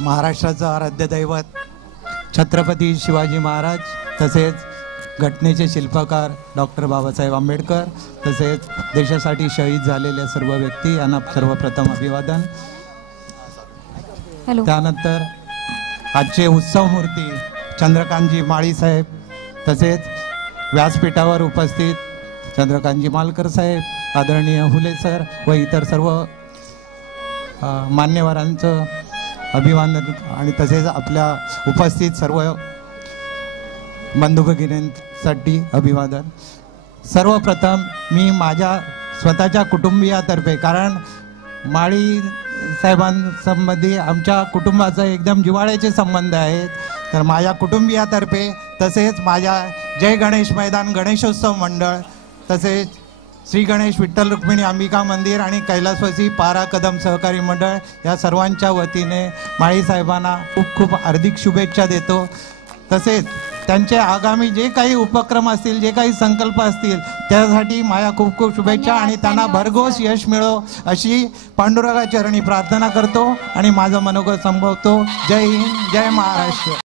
महाराष्ट्राचं आराध्य दैवत छत्रपती शिवाजी महाराज तसेच घटनेचे शिल्पकार डॉक्टर बाबासाहेब आंबेडकर तसेच देशासाठी शहीद झालेल्या सर्व व्यक्ती यांना सर्वप्रथम अभिवादन। त्यानंतर आजचे उत्सव मूर्ती चंद्रकांतजी माळी साहेब तसेच व्यासपीठावर उपस्थित चंद्रकांतजी मालकर साहेब, आदरणीय हुले सर व इतर सर्व मान्यवरांचं अभिवादन आणि तसेच आपल्या उपस्थित सर्व बंधू भगिनींसाठी अभिवादन। सर्वप्रथम मी माझ्या स्वतःच्या कुटुंबियातर्फे, कारण माळी साहेबांसंबंधी आमच्या कुटुंबाचा एकदम जिव्हाळ्याचे संबंध आहेत, तर माझ्या कुटुंबियातर्फे तसेच माझ्या जय गणेश मैदान गणेशोत्सव मंडळ तसेच श्री गणेश विठ्ठल रुक्मिणी अंबिका मंदिर आणि कैलासवासी पारा कदम सहकारी मंडळ या सर्वांच्या वतीने माळी साहेबांना खूप खूप हार्दिक शुभेच्छा देतो। तसेच त्यांचे आगामी जे काही उपक्रम असतील, जे काही संकल्प असतील त्यासाठी माझ्या खूप खूप शुभेच्छा आणि त्यांना भरघोस यश मिळो अशी पांडुरंगाच्या चरणी प्रार्थना करतो आणि माझं मनोगत संपवतो। जय हिंद, जय महाराष्ट्र।